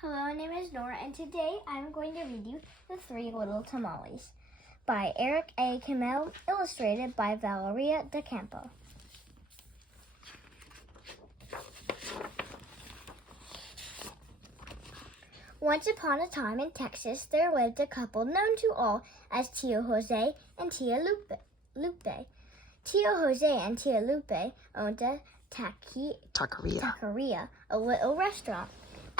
Hello, my name is Norah, and today I'm going to read you The Three Little Tamales by Eric A. Kimmel, illustrated by Valeria Docampo. Once upon a time in Texas, there lived a couple known to all as Tio Jose and Tia Lupe. Tio Jose and Tia Lupe owned a taqueria, a little restaurant.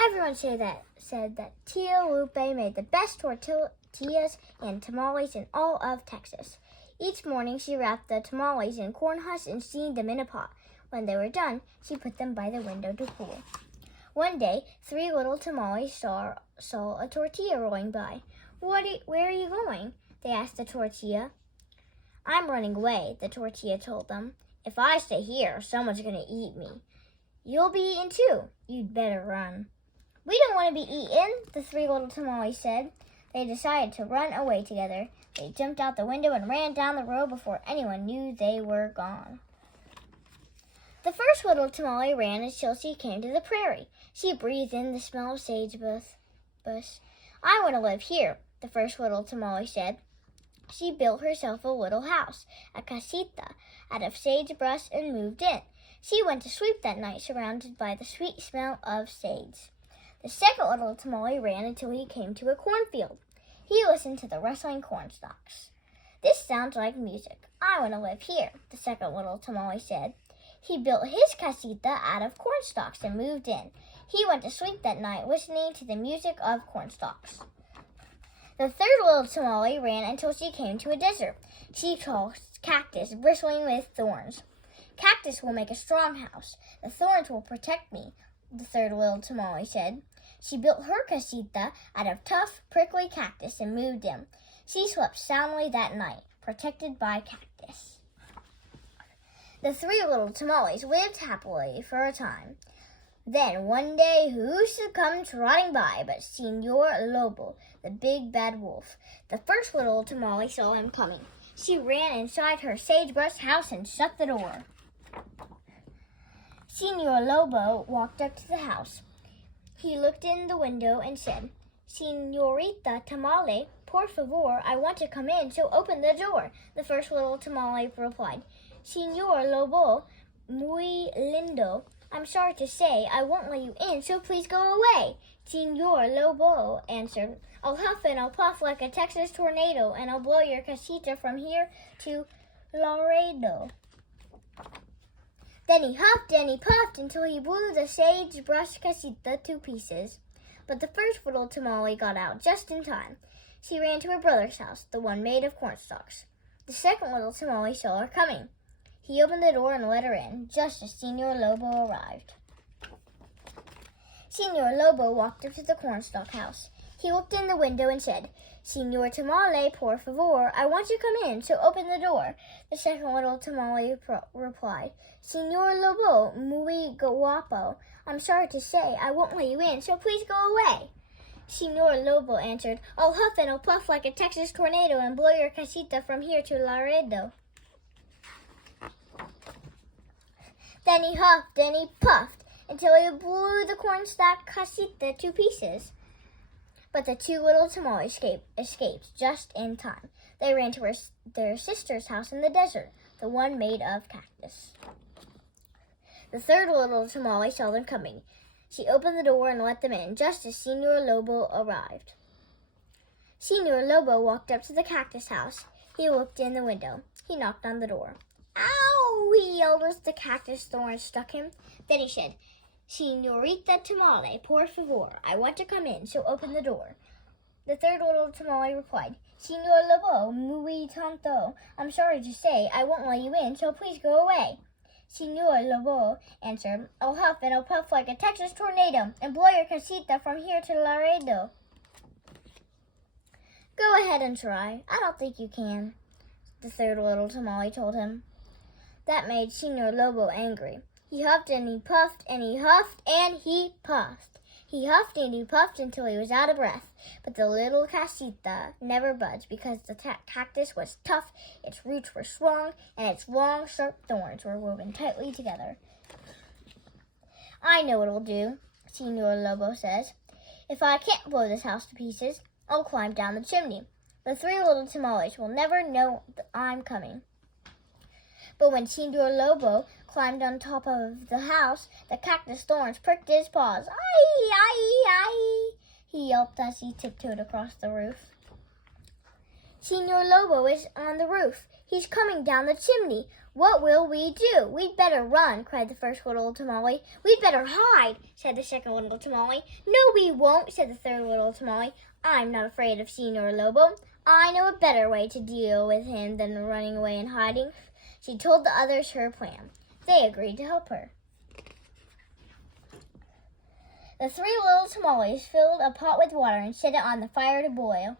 Everyone said that Tia Lupe made the best tortillas and tamales in all of Texas. Each morning, she wrapped the tamales in corn husks and steamed them in a pot. When they were done, she put them by the window to cool. One day, three little tamales saw a tortilla rolling by. Where are you going? They asked the tortilla. I'm running away, the tortilla told them. If I stay here, someone's going to eat me. You'll be eaten too. You'd better run. We don't want to be eaten, the three little tamales said. They decided to run away together. They jumped out the window and ran down the road before anyone knew they were gone. The first little tamale ran until she came to the prairie. She breathed in the smell of sagebrush. I want to live here, the first little tamale said. She built herself a little house, a casita, out of sagebrush and moved in. She went to sleep that night surrounded by the sweet smell of sage. The second little tamale ran until he came to a cornfield. He listened to the rustling corn stalks. This sounds like music. I want to live here, the second little tamale said. He built his casita out of corn stalks and moved in. He went to sleep that night listening to the music of corn stalks. The third little tamale ran until she came to a desert. She saw cactus bristling with thorns. Cactus will make a strong house. The thorns will protect me, the third little tamale said. She built her casita out of tough, prickly cactus and moved in. She slept soundly that night, protected by cactus. The three little tamales lived happily for a time. Then one day, who should come trotting by but Señor Lobo, the big bad wolf. The first little tamale saw him coming. She ran inside her sagebrush house and shut the door. Señor Lobo walked up to the house. He looked in the window and said, Señorita Tamale, por favor, I want to come in, so open the door. The first little tamale replied, Señor Lobo, muy lindo. I'm sorry to say I won't let you in, so please go away. Señor Lobo answered, I'll huff and I'll puff like a Texas tornado, and I'll blow your casita from here to Laredo. Then he huffed and he puffed until he blew the sagebrush casita to pieces. But the first little tamale got out just in time. She ran to her brother's house, the one made of cornstalks. The second little tamale saw her coming. He opened the door and let her in, just as Señor Lobo arrived. Señor Lobo walked up to the cornstalk house. He looked in the window and said, Señor Tamale, por favor, I want you to come in, so open the door. The second little tamale replied, Señor Lobo, muy guapo. I'm sorry to say I won't let you in, so please go away. Señor Lobo answered, I'll huff and I'll puff like a Texas tornado and blow your casita from here to Laredo. Then he huffed and he puffed until he blew the cornstalk casita to pieces. But the two little tamales escaped just in time. They ran to their sister's house in the desert, the one made of cactus. The third little tamale saw them coming. She opened the door and let them in, just as Señor Lobo arrived. Señor Lobo walked up to the cactus house. He looked in the window. He knocked on the door. Ow! He yelled as the cactus thorns stuck him. Then he said, Señorita Tamale, por favor, I want to come in, so open the door. The third little tamale replied, Señor Lobo, muy tonto. I'm sorry to say I won't let you in, so please go away. Señor Lobo answered, I'll huff and I'll puff like a Texas tornado and blow your casita from here to Laredo. Go ahead and try. I don't think you can, the third little tamale told him. That made Señor Lobo angry. He huffed and he puffed and he huffed and he puffed. He huffed and he puffed until he was out of breath. But the little casita never budged because the cactus was tough, its roots were strong, and its long, sharp thorns were woven tightly together. I know what'll do, Señor Lobo says. If I can't blow this house to pieces, I'll climb down the chimney. The three little tamales will never know that I'm coming." But when Senor Lobo climbed on top of the house, the cactus thorns pricked his paws. "Ay, ay, ay," he yelped as he tiptoed across the roof. "Senor Lobo is on the roof. He's coming down the chimney. What will we do?" "We'd better run," cried the first little tamale. "We'd better hide," said the second little tamale. "No, we won't," said the third little tamale. "I'm not afraid of Senor Lobo. I know a better way to deal with him than running away and hiding." She told the others her plan. They agreed to help her. The three little tamales filled a pot with water and set it on the fire to boil.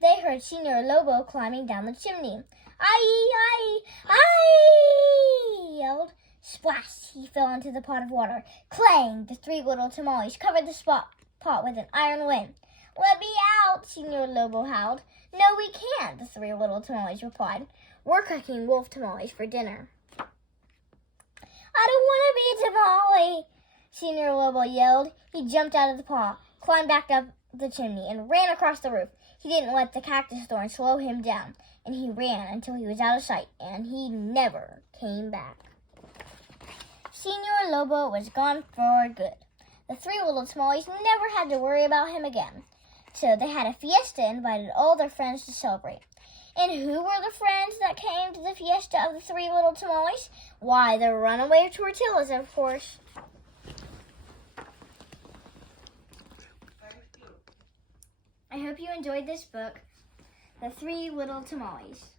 They heard Senor Lobo climbing down the chimney. "Ay, ay, ay!" he yelled. Splash! He fell into the pot of water. Clang! The three little tamales covered the pot with an iron lid. "Let me out!" Senor Lobo howled. "No, we can't," the three little tamales replied. "We're cooking wolf tamales for dinner." "I don't want to be a tamale!" Senor Lobo yelled. He jumped out of the pot, climbed back up the chimney, and ran across the roof. He didn't let the cactus thorn slow him down, and he ran until he was out of sight, and he never came back. Senor Lobo was gone for good. The three little tamales never had to worry about him again. So they had a fiesta and invited all their friends to celebrate. And who were the friends that came to the fiesta of the three little tamales? Why, the runaway tortillas, of course. I hope you enjoyed this book, The Three Little Tamales.